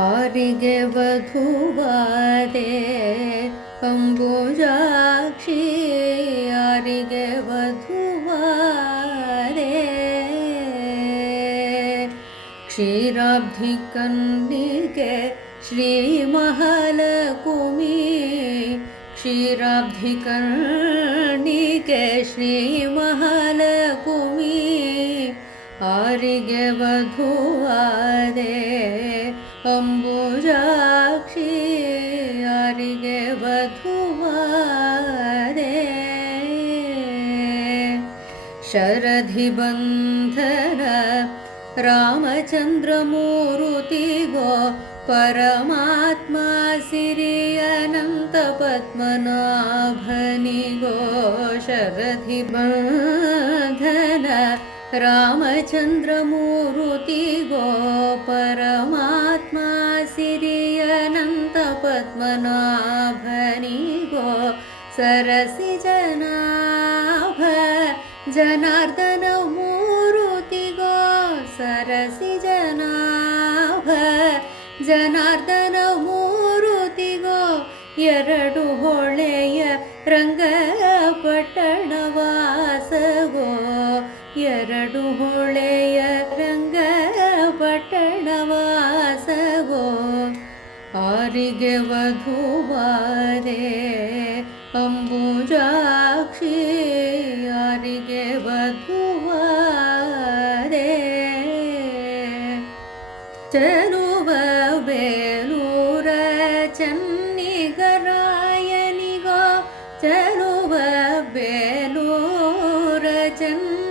ಆರಿಗೆ ವಧುವಾದೆ ಅಂಬುಜಾಕ್ಷಿ ಆರಿಗೆ ವಧುವಾದೆ ಕ್ಷೀರಾಬ್ಧಿ ಕನ್ನಿಗೆ ಶ್ರೀ ಮಹಾಲಕುಮಿ ಕ್ಷೀರಾಬ್ಧಿ ಕನ್ನಿಗೆ ಶ್ರೀ ಮಹಾಲಕುಮಿ ಆರಿಗೆ ವಧುವಾದೆ ಅಂಬುಜಾಕ್ಷಿ ಆರಿಗೆ ವಧುವಾದೆ ಶರಧಿ ಬಂಧನ ರಾಮಚಂದ್ರಮೂರುತಿಗೋ ಪರಮಾತ್ಮ ಸಿರಿ ಅನಂತ ಪದ್ಮನಾಭನಿಗೋ ಶರಧಿ ಬಂಧನ ರಾಮಚಂದ್ರಮೂರುತಿಗೋ ಪರಮಾತ್ಮ ಸಿರಿ ಅನಂತ ಪದ್ಮನಾಭನಿಗೋ ಸರಸಿ ಜನಾಭ ಜನಾರ್ದನ ಮೂರುತಿಗೋ ಸರಸಿ ಜನಾಭ ಜನಾರ್ದನ ಮೂರುತಿಗೋ ಎರಡು ಹೊಳೆಯ ರಂಗಪಟ್ಟಣವಾಸಗೋ ಎರಡು ಹೊಳೆಯ ರಂಗಪಟ್ಟಣವಾಸಗೋ ಆರಿಗೆ ವಧುವಾದೆ ಅಂಬುಜಾಕ್ಷಿ ಆರಿಗೆ ವಧುವಾದೆ ಚಲುವ ಬೇಲೂರ ಚನ್ನಿಗರಾಯನಿಗೋ ಚಲುವ ಬೇಲೂರ ಚನ್ನಿಗರಾಯನಿಗೋ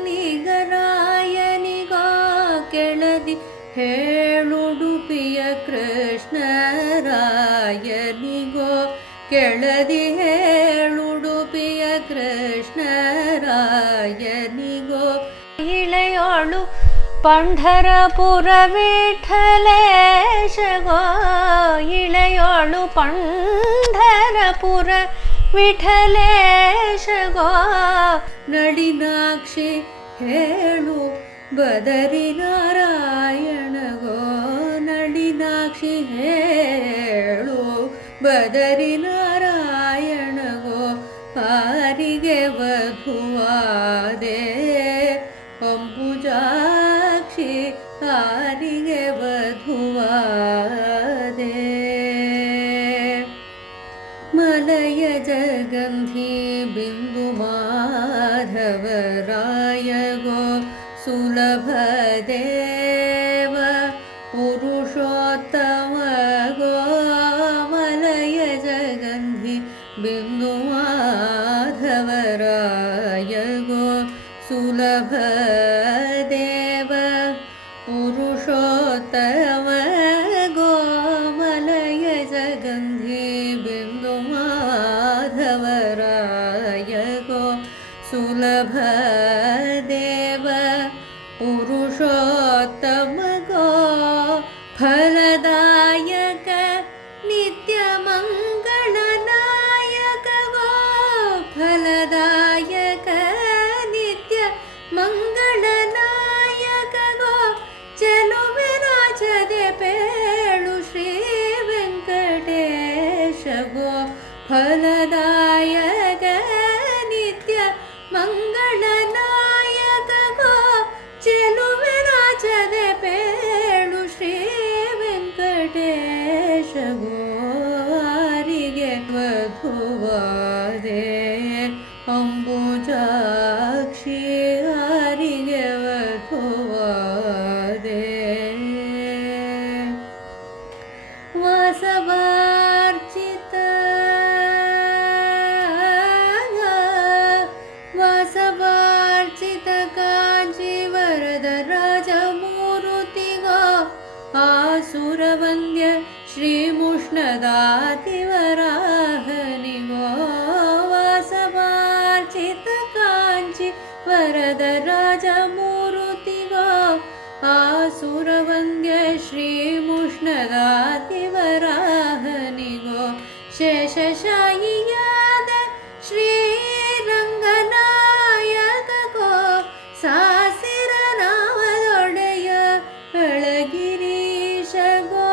ಕೆಳದಿ ಹೇಳುಡುಪಿಯ ಕೃಷ್ಣರಾಯನಿಗೋ ಕೆಳದಿ ಹೇಳುಡುಪಿಯ ಕೃಷ್ಣರಾಯನಿಗೋ ಇಳೆಯೋಳು ಪಂಢರಪುರ ವಿಠಲೇಶಗೋ ಇಳೆಯೋಳು ಪಂಢರಪುರ ವಿಠಲೇಶಗೋ ನಳಿನಾಕ್ಷಿ ಹೇಳು ಬದರಿ ನಾರಾಯಣಗೋ ನಳಿನಾಕ್ಷಿ ಹೇಳು ಬದರಿ ನಾರಾಯಣಗೋ ಆರಿಗೆ ವಧುವಾದೆ ಅಂಬುಜಾಕ್ಷಿ ಆರಿಗೆ ವಧುವಾದೆ ಮಲಯ ಜಗಂಧಿ ಬಿಂದು ಮಾಧವರಾಯಗೋ ಸುಲಭ ದೇವ ಪುರುಷೋತ್ತಮಗೋ ಮಲಯ ಜಗಂಧಿ ಬಿಂದು ಮಾಧವರಾಯಗೋ ಸುಲಭ ದೇವ ಪುರುಷೋತ್ತಮಗೋ ಮಲಯ ಜಗಂಧಿ ಬಿಂದು ಮಾಧವರಾಯಗೋ ಸುಲಭ ದೇವ ಪುರುಷೋತ್ತಮಗೋ ಫಲದಾಯಕ ನಿತ್ಯ ಮಂಗಳನಾಯಕಗೋ ಫಲದಾಯಕ ನಿತ್ಯ ಮಂಗಳನಾಯಕಗೋ ಚೆಲುವೆರಾಜದೆ ಪೇಳು ಶ್ರೀ ವೆಂಕಟೇಶಗೋ ಫಲದಾಯಕ ನಿತ್ಯ ಮಂಗಳನಾಯಕಗೋ ಚೆಲುವೆರಾಜದೆ ಪೇಳು ಶ್ರೀ ವೆಂಕಟೇಶಗೋ ಆರಿಗೆ ವಧುವಾದೆ ಅಂಬುಜಾಕ್ಷಿ ಆರಿಗೆ ವಧುವಾದೆ ವಾಸವಾರ್ಚಿತ ವಾಸವಾರ್ಚಿತ ಕಾಂಚಿ ವರದ ರಾಜಮೂರುತಿಗೋ ಆಸುರವಂದ್ಯ ಶ್ರೀಮುಷ್ಣದಾತಿವರಾಹನಿಗೋ ವಾಸವಾರ್ಚಿತ ಕಾಂಚಿ ವರದ ರಾಜಮೂರುತಿಗೋ ಆಸುರವಂದ್ಯ ಶ್ರೀಮುಷ್ಣದಾತಿವರಾಹನಿಗೋ ಶೇಷಶಾಯಿಯಾದ ಶ್ರೀರಂಗನಾಯಕಗೋ ಸಾಸಿರ ನಾಮದೊಡೆಯ ಅಳಗಿರೀಶಗೋ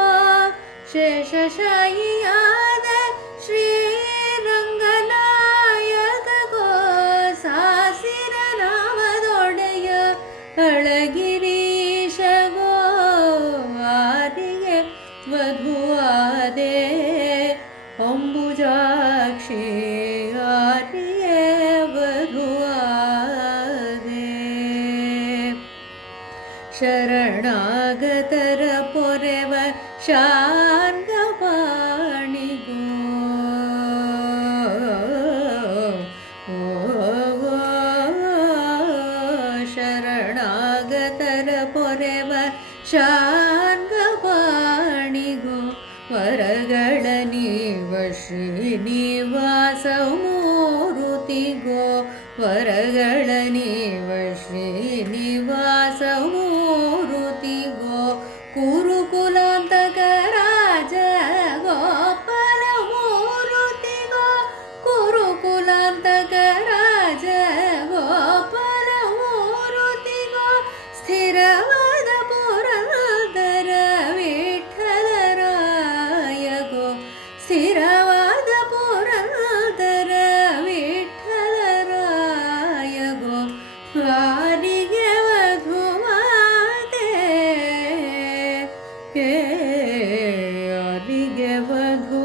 ಶೇಷಶಾಯಿಯಾದ ಶ್ರೀರಂಗನಾಯಕಗೋ ಸಾಸಿರ ನಾಮದೊಡೆಯ ಅಳಗಿರೀಶಗೋ ಆರಿಗೆ ವಧುವಾದೆ ಅಂಬುಜಾಕ್ಷಿ ಆರಿಗೆ ವಧುವಾದೆ ಶರಣಾಗತರ ಪೊರೆವ ಶಾರ್ಗಪಾಣಿಗೋ ಶರಣಾಗತರ ಪೊರೆವ ಶಾರ್ಗಪಾಣಿಗೋ ವರಗಳ ನೀವ ಶ್ರೀನಿವಾಸ ಮೂರುತಿಗೋ ವರಗಳ ನೀವ ಶ್ರೀನಿವಾಸ ಮೂರುತಿಗೋ ಕುರುಕುಲಾಂತಕ ರಾಜ ಗೋಪಾಲ ಮೂರುತಿಗೋ ಕುರುಕುಲಾಂತಕ ರಾಜ ಗೋಪಾಲ ಮೂರುತಿಗೋ ಸ್ಥಿರವಾದ ಪುರಂದರ ವಿಠ್ಠಲರಾಯಗೋ ಸ್ಥಿರವಾದ ಪುರಂದರ ವಿಠ್ಠಲರಾಯಗೋ ಆರಿಗೆ ವಧುವಾದೆ ಆರಿಗೆ ವಧುವಾದೆ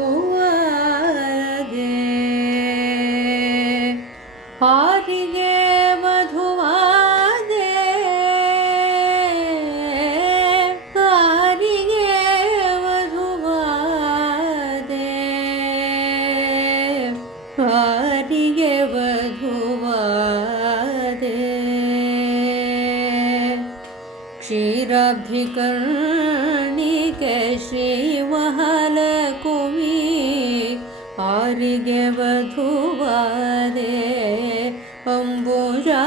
ಆರಿಗೆ ವಧುವಾದೆ ಆರಿಗೆ ವಧುವಾದೆ ಆರಿಗೆ ವಧುವಾದೆ ಕ್ಷೀರಾಬ್ಧಿಕರ್ಣಿಕೆ ಶ್ರೀ ಮಹಾಲಕುಮಿ ಆರಿಗೆ ವಧುವಾದೆ ಅಂಬುಜಾಕ್ಷಿ